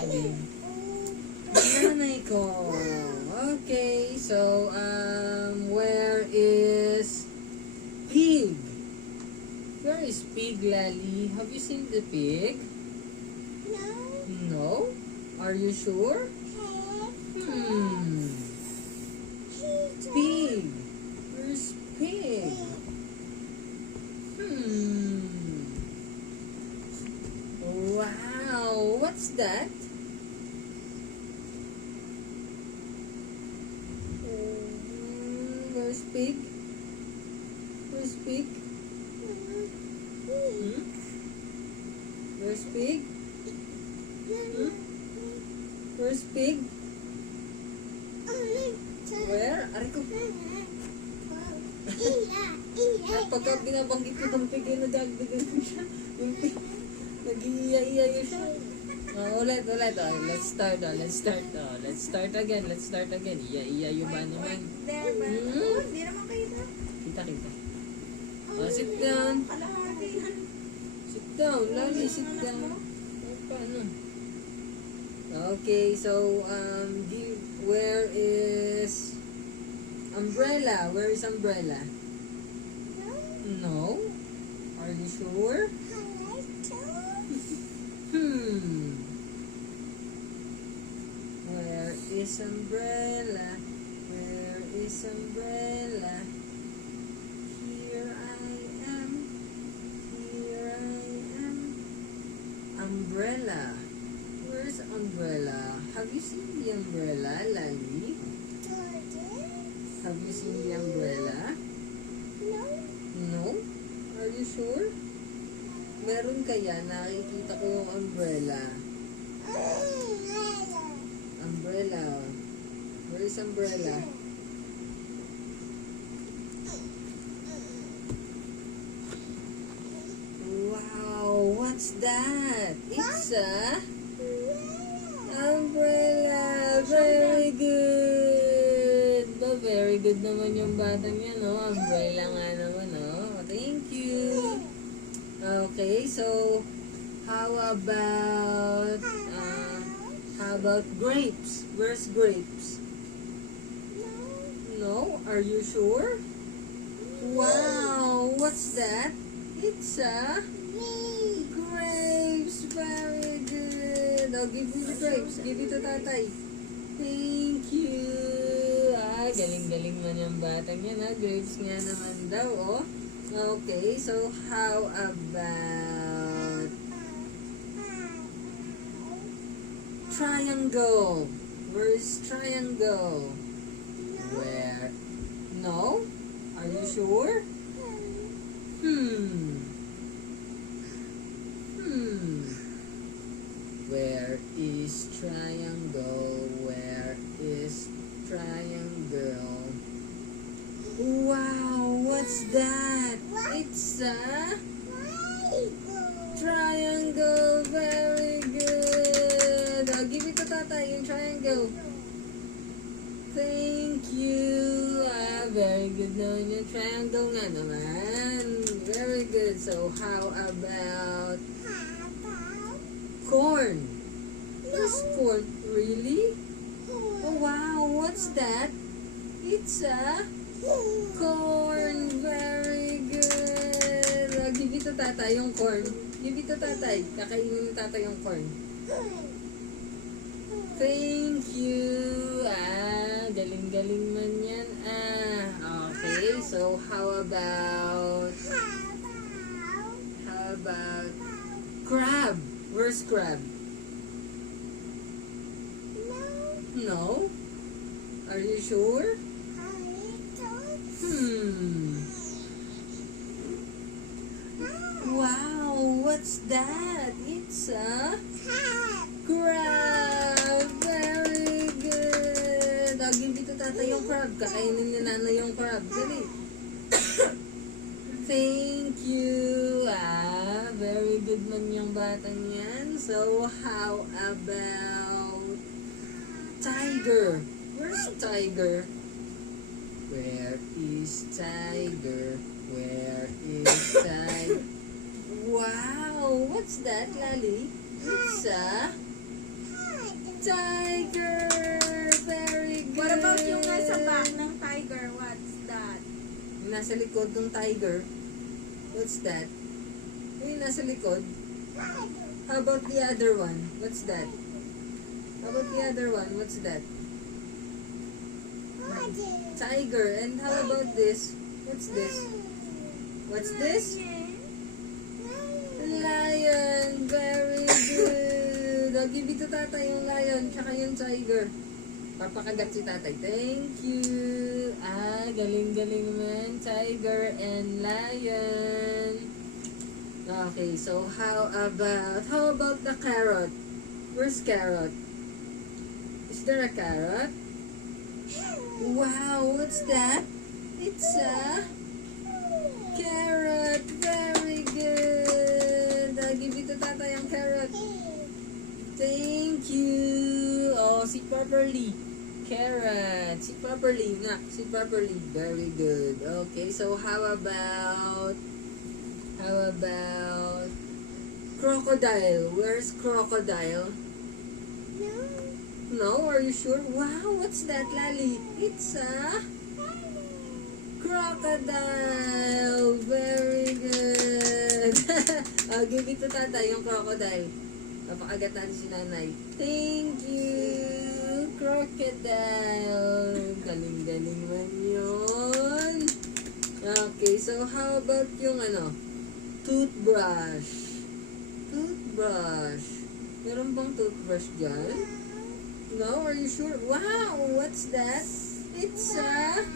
Sabi. Nanay ko. Okay, so, where is pig? Where is pig, Lali? Have you seen the pig? No? Are you sure? Pig. Where's pig? Wow, what's that? Where's pig? Where's pig? Where's pig? Where's pig? Where? Aray ko. Pagka binabanggit ko ng pig, nagagdagan ko siya. Yung pig, nag-iya-iya siya. Ulit. Let's start again. Iya-iya yung ba naman? Hindi naman kayo na. Kita. Sit down. Sit down, Lali, sit down. Paano? Okay, so, where is umbrella? Where is umbrella? No? Are you sure? Where is umbrella? Where is umbrella? Here I am. Umbrella. Where's umbrella? Have you seen the umbrella, Lali? Have you seen the umbrella? No? Are you sure? Meron kaya? Nakikita ko yung umbrella. Umbrella. Where is umbrella? Wow, what's that? It's a umbrella. Very good. Very good naman yung batang yan, no? Umbrella nga naman, no? Thank you. Okay, so how about grapes? Where's grapes? No? Are you sure? Wow, what's that? It's a grapes. Very good. Oh, give me the grapes. Give it to tatay. Thank you. Galing-galing man yung batang yan, ha? Grapes nga naman daw, oh. Okay, so how about triangle? Where's triangle? Where? No? Are you sure? Where is triangle? Where is triangle? Wow, what's that? It's a triangle. Very good. I'll give it to Tata, yung triangle. Thank you. Very good naman yung triangle nga naman. Very good. So, how about corn? What's corn? Really? Oh, wow. What's that? It's a corn. Very good. Give it to Tata yung corn. Give it to Tatay. Kakainin ni Tata yung corn. Thank you. Galing-galing man yan. Okay. So, how about crab? Where's crab? No? Are you sure? Wow, what's that? It's a crab. Very good. Give it to Tata yung crab. Kakainin ni Nana yung crab. Dali. Thank you. Very good man yung batang yan. So, how about tiger? Where's tiger? Where is tiger? Where is tiger? Wow, what's that, Lali? It's a Tiger! Very good! What about yung nasa back ng tiger? What's that? Yung nasa likod ng tiger. What's that? Yung nasa likod. How about the other one? What's that? How about the other one? What's that? Tiger. And how about this? What's this? What's this? Lion. Very good. I'll give it to tatay yung lion. Tsaka yung tiger. Papakagat si tatay. Thank you. Galing-galing man. Tiger and lion. Okay, so how about the carrot? Where's carrot? Is there a carrot? Wow, what's that? It's a carrot. Very good. I'll give it to tatay ang carrot. Thank you. Oh, see properly. Carrot. See properly. See properly. Very good. Okay, so how about crocodile? Where's crocodile? No, are you sure? Wow, what's that, Lali? It's a crocodile. Very good. I'll give it to tata, yung crocodile. Napakagatan si nanay. Thank you, crocodile. Galing-galing man yun. Okay, so how about yung toothbrush? Toothbrush. Meron bang toothbrush dyan? No, are you sure? Wow, what's that? It's a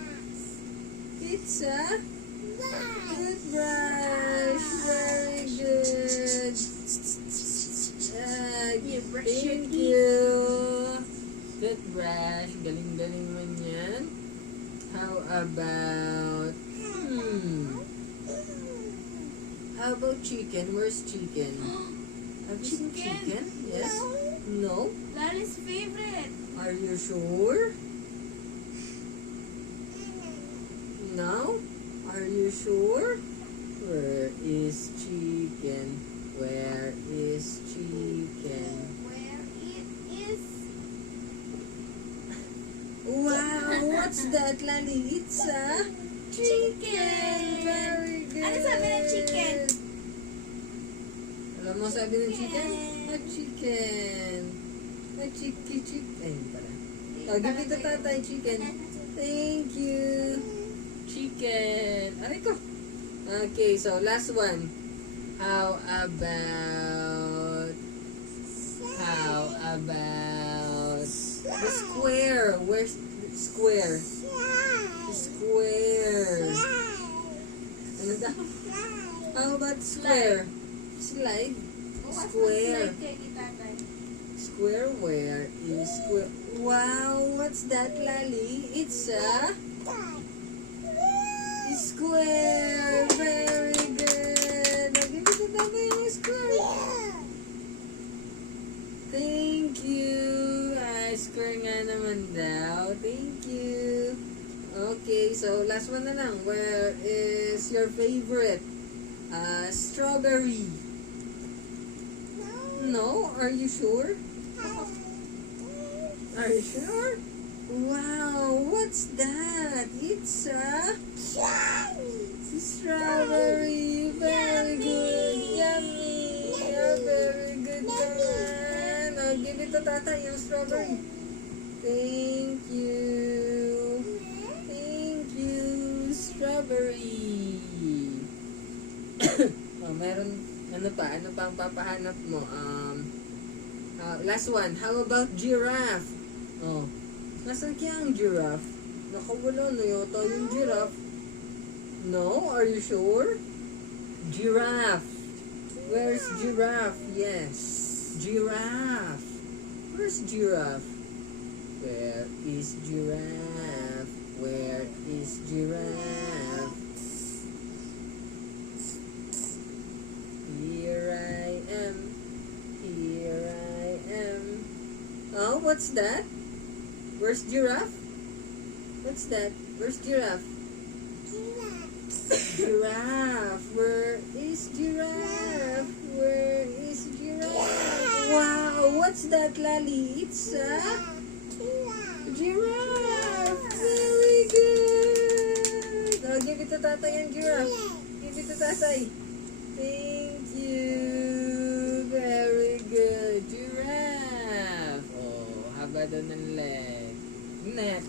toothbrush. Very good. Thank you. Toothbrush. Galing-galing man yan. How about chicken? Where's chicken? Have you seen chicken? Yes? No? Lali's favorite. Are you sure? No? Are you sure? Where is chicken? Where is chicken? Where it is? Wow, what's that, Lali? It's a chicken. Very good. Ano sabi ng chicken? Alam mo sabi ng chicken? A chicken. A chicken. Ayun pala. Oh, give it to tatay, chicken. Thank you. Chicken. Aray ko. Okay, so last one. How about the square? Where's the square? The square. Ano daw? How about square? Slide. Square. Square, where is square? Wow, what's that, Lali? It's a square. Very good. I'll give it to tatay yung square. Thank you. Square nga naman daw. Thank you. Okay, so last one na lang. Where is your favorite? Strawberry. No? Are you sure? Are you sure? Wow, what's that? It's a strawberry. Very good. Yummy. Yeah, very good naman. I'll give it to tata yung strawberry. Thank you. Thank you, strawberry. Meron, ano pa ang papahanap mo? Last one, how about giraffe? Oh, nasan kaya ang giraffe? Nakawala na yata yung giraffe. No, are you sure? Giraffe. Where's giraffe? Yes, giraffe. Where's giraffe? Where is giraffe? Where is giraffe? Here I am. Here I am. Oh, what's that? Where's giraffe? What's that? Where's giraffe? Giraffe. Where is giraffe? Where is giraffe? Wow, what's that, Lali? It's a giraffe. Very good. Oh, give it to tatay and giraffe. Give it to tatay. Thank you. Very good. Giraffe. Oh, haba daw ng leg. Neck.